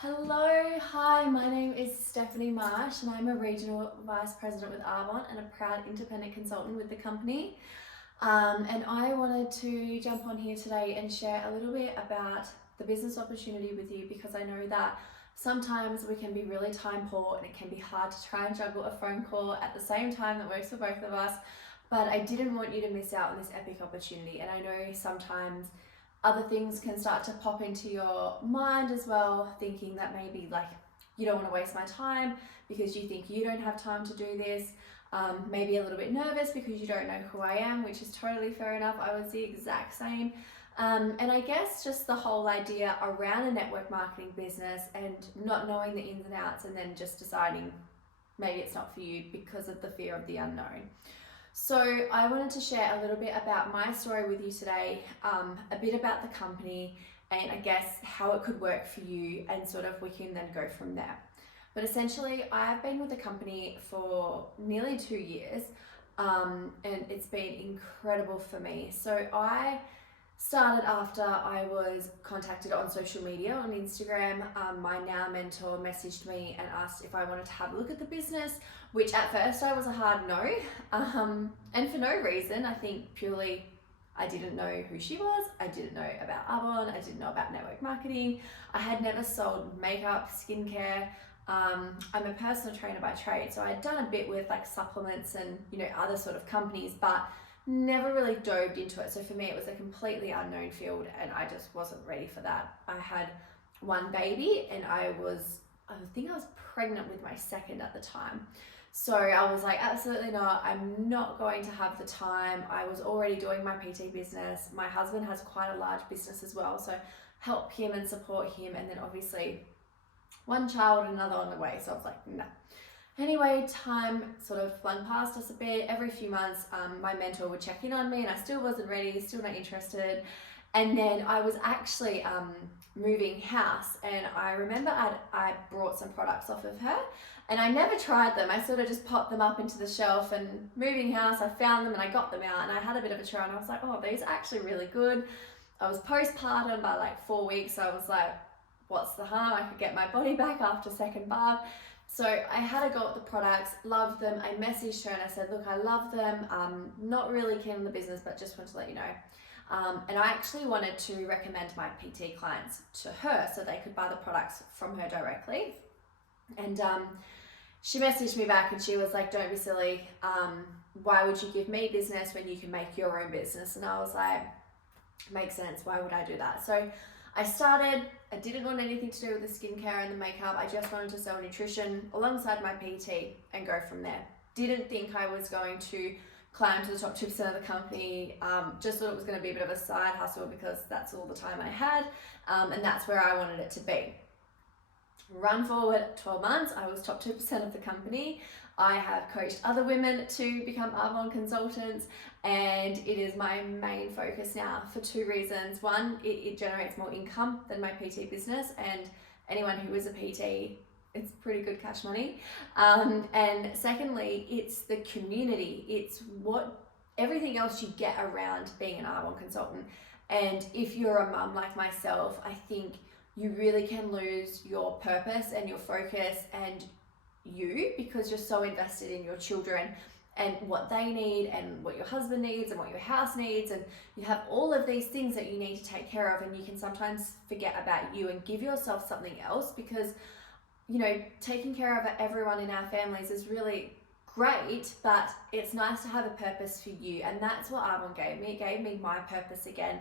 Hello, hi, my name is Stephanie Marsh and I'm a Regional Vice President with Arbonne and a proud independent consultant with the company. And I wanted to jump on here today and share a little bit about the business opportunity with you because I know that sometimes we can be really time poor and it can be hard to try and juggle a phone call at the same time that works for both of us. But I didn't want you to miss out on this epic opportunity, and I know sometimes other things can start to pop into your mind as well, thinking that maybe like you don't want to waste my time because you think you don't have time to do this. Maybe a little bit nervous because you don't know who I am, which is totally fair enough. I was the exact same. And I guess just the whole idea around a network marketing business and not knowing the ins and outs and then just deciding maybe it's not for you because of the fear of the unknown. So I wanted to share a little bit about my story with you today, a bit about the company and I guess how it could work for you, and sort of we can then go from there. But essentially I've been with the company for nearly 2 years, and it's been incredible for me. So I started after I was contacted on social media on Instagram. My now mentor messaged me and asked if I wanted to have a look at the business, which at first I was a hard no, and for no reason. I think purely I didn't know who she was, I didn't know about Arbonne, I didn't know about network marketing, I had never sold makeup, skincare. I'm a personal trainer by trade, so I had done a bit with like supplements and other sort of companies, but never really dove into it. So for me it was a completely unknown field and I just wasn't ready for that. I had one baby and I think I was pregnant with my second at the time. So I was like, absolutely not, I'm not going to have the time. I was already doing my PT business. My husband has quite a large business as well, so help him and support him, and then obviously one child and another on the way. So I was like, no. Anyway, time sort of flung past us a bit. Every few months, my mentor would check in on me and I still wasn't ready, still not interested. And then I was actually moving house, and I remember I brought some products off of her and I never tried them. I sort of just popped them up into the shelf, and moving house, I found them and I got them out and I had a bit of a try and I was like, oh, these are actually really good. I was postpartum by like 4 weeks, so I was like, what's the harm? I could get my body back after second bath. So I had a go at the products, loved them. I messaged her and I said, look, I love them. Not really keen on the business, but just wanted to let you know. And I actually wanted to recommend my PT clients to her so they could buy the products from her directly. And she messaged me back and she was like, don't be silly. Why would you give me business when you can make your own business? And I was like, makes sense. Why would I do that? So I started. I didn't want anything to do with the skincare and the makeup. I just wanted to sell nutrition alongside my PT and go from there. Didn't think I was going to climb to the top 2% of the company. Just thought it was going to be a bit of a side hustle because that's all the time I had, and that's where I wanted it to be. Run forward 12 months, I was top 2% of the company. I have coached other women to become Arbonne consultants, and it is my main focus now for 2 reasons. One, it generates more income than my PT business, and anyone who is a PT, it's pretty good cash money. And secondly, it's the community. It's what everything else you get around being an Arbonne consultant. And if you're a mum like myself, I think you really can lose your purpose and your focus and you, because you're so invested in your children and what they need and what your husband needs and what your house needs, and you have all of these things that you need to take care of, and you can sometimes forget about you and give yourself something else, because taking care of everyone in our families is really great, but it's nice to have a purpose for you, and that's what Arbonne gave me. It gave me my purpose again.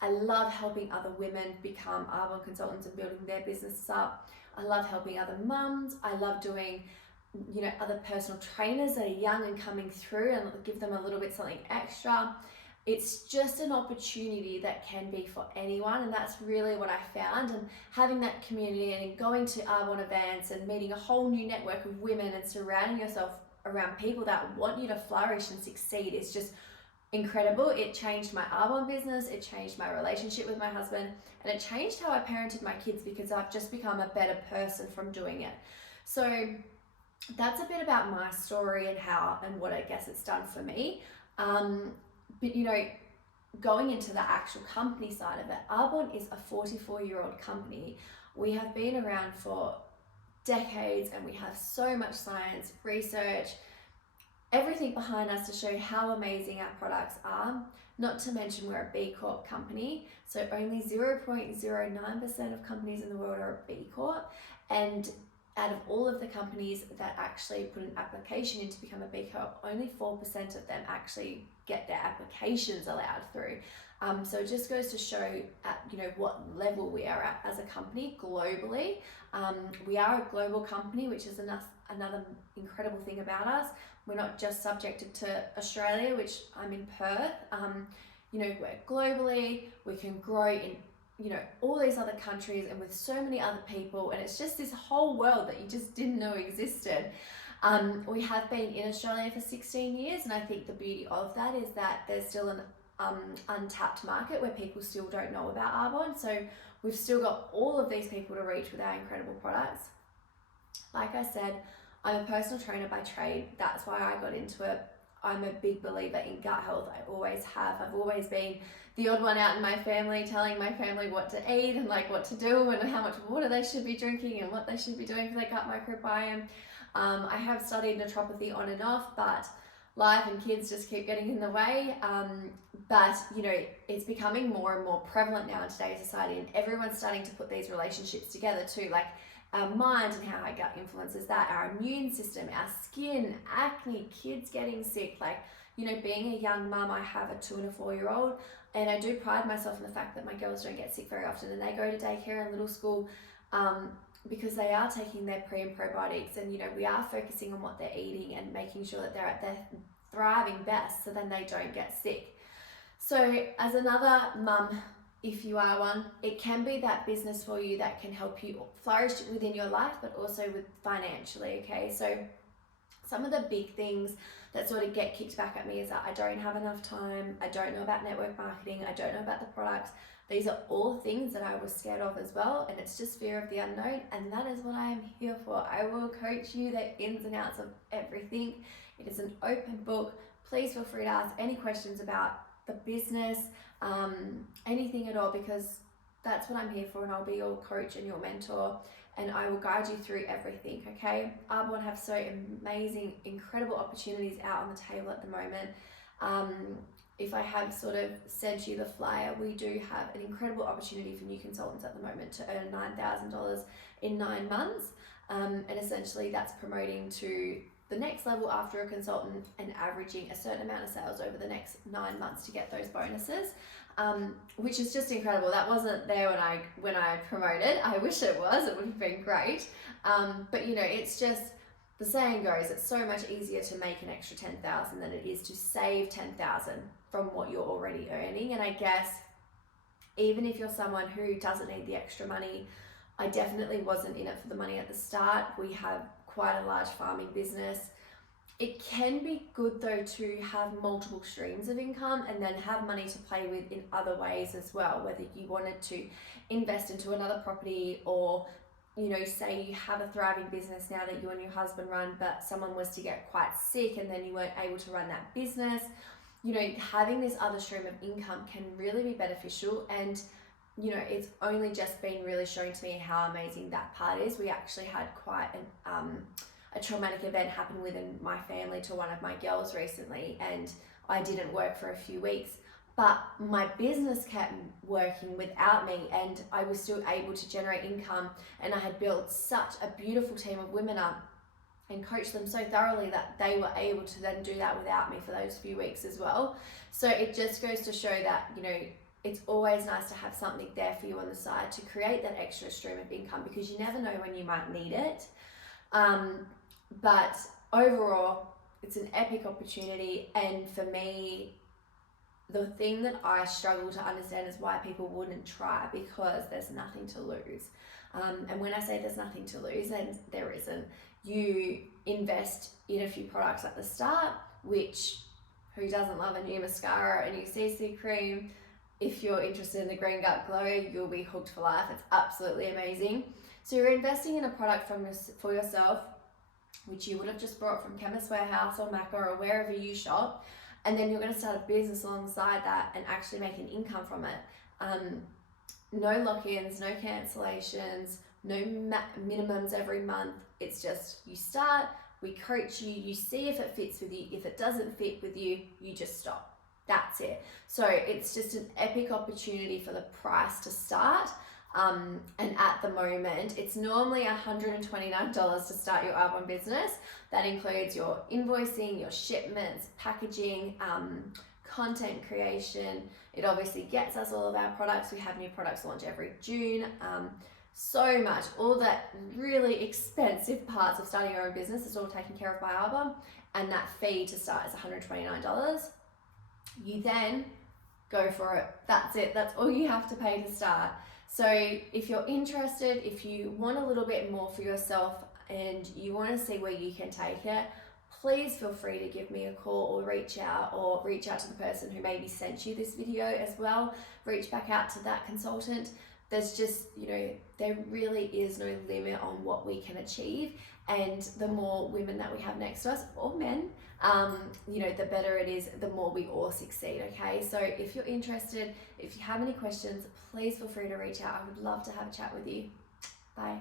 I love helping other women become Arbonne consultants and building their businesses up. I love helping other mums. I love doing, other personal trainers that are young and coming through and give them a little bit something extra. It's just an opportunity that can be for anyone, and that's really what I found. And having that community and going to Arbonne events and meeting a whole new network of women and surrounding yourself around people that want you to flourish and succeed is just incredible. It changed my Arbonne business, it changed my relationship with my husband, and it changed how I parented my kids because I've just become a better person from doing it. So that's a bit about my story and how and what I guess it's done for me. But going into the actual company side of it, Arbonne is a 44-year-old company. We have been around for decades and we have so much science, research, everything behind us to show how amazing our products are. Not to mention we're a B Corp company, so only 0.09% of companies in the world are a B Corp, and out of all of the companies that actually put an application in to become a B Corp, only 4% of them actually get their applications allowed through. So it just goes to show at what level we are at as a company globally. We are a global company, which is another incredible thing about us. We're not just subjected to Australia, which I'm in Perth. We're globally, we can grow in all these other countries and with so many other people, and it's just this whole world that you just didn't know existed. We have been in Australia for 16 years, and I think the beauty of that is that there's still an untapped market where people still don't know about Arbonne. So we've still got all of these people to reach with our incredible products. Like I said, I'm a personal trainer by trade. That's why I got into it. I'm a big believer in gut health. I always have. I've always been the odd one out in my family, telling my family what to eat and what to do and how much water they should be drinking and what they should be doing for their gut microbiome. I have studied naturopathy on and off, but life and kids just keep getting in the way. But it's becoming more and more prevalent now in today's society, and everyone's starting to put these relationships together too, like our mind and how our gut influences that, our immune system, our skin, acne, kids getting sick. Being a young mum, I have a 2 and a 4-year-old, and I do pride myself in the fact that my girls don't get sick very often, and they go to daycare and little school because they are taking their pre and probiotics, and we are focusing on what they're eating and making sure that they're at their thriving best, so then they don't get sick. So as another mum, if you are one, it can be that business for you that can help you flourish within your life, but also with financially, okay? So some of the big things that sort of get kicked back at me is that I don't have enough time, I don't know about network marketing, I don't know about the products. These are all things that I was scared of as well, and it's just fear of the unknown, and that is what I am here for. I will coach you the ins and outs of everything. It is an open book. Please feel free to ask any questions about the business, anything at all, because that's what I'm here for, and I'll be your coach and your mentor, and I will guide you through everything, okay? Arbonne have so amazing, incredible opportunities out on the table at the moment. If I have sort of sent you the flyer, we do have an incredible opportunity for new consultants at the moment to earn $9,000 in 9 months. And essentially that's promoting to the next level after a consultant and averaging a certain amount of sales over the next 9 months to get those bonuses, which is just incredible. That wasn't there when I promoted. I wish it was. It would have been great. But it's just, the saying goes, it's so much easier to make an extra 10,000 than it is to save 10,000 from what you're already earning. And I guess even if you're someone who doesn't need the extra money, I definitely wasn't in it for the money at the start. We have quite a large farming business. It can be good though to have multiple streams of income and then have money to play with in other ways as well, whether you wanted to invest into another property, or say you have a thriving business now that you and your husband run, but someone was to get quite sick and then you weren't able to run that business. Having this other stream of income can really be beneficial, and it's only just been really shown to me how amazing that part is. We actually had quite a traumatic event happen within my family to one of my girls recently, and I didn't work for a few weeks, but my business kept working without me, and I was still able to generate income, and I had built such a beautiful team of women up and coached them so thoroughly that they were able to then do that without me for those few weeks as well. So it just goes to show that it's always nice to have something there for you on the side to create that extra stream of income, because you never know when you might need it. But overall, it's an epic opportunity, and for me, the thing that I struggle to understand is why people wouldn't try, because there's nothing to lose. And when I say there's nothing to lose, then there isn't. You invest in a few products at the start, which, who doesn't love a new mascara, a new CC cream? If you're interested in the Green Gut Glow, you'll be hooked for life. It's absolutely amazing. So you're investing in a product for yourself, which you would have just bought from Chemist Warehouse or Macca or wherever you shop, and then you're going to start a business alongside that and actually make an income from it. No lock-ins, no cancellations, no minimums every month. It's just you start, we coach you, you see if it fits with you. If it doesn't fit with you, you just stop. That's it. So it's just an epic opportunity for the price to start. And at the moment, it's normally $129 to start your Arbonne business. That includes your invoicing, your shipments, packaging, content creation. It obviously gets us all of our products. We have new products launch every June. So much, all that really expensive parts of starting your own business is all taken care of by Arbonne, and that fee to start is $129. You then go for it. That's it. That's all you have to pay to start. So if you're interested, if you want a little bit more for yourself and you want to see where you can take it, please feel free to give me a call or reach out to the person who maybe sent you this video as well. Reach back out to that consultant. There's just, there really is no limit on what we can achieve. And the more women that we have next to us, or men, the better it is, the more we all succeed, okay? So if you're interested, if you have any questions, please feel free to reach out. I would love to have a chat with you. Bye.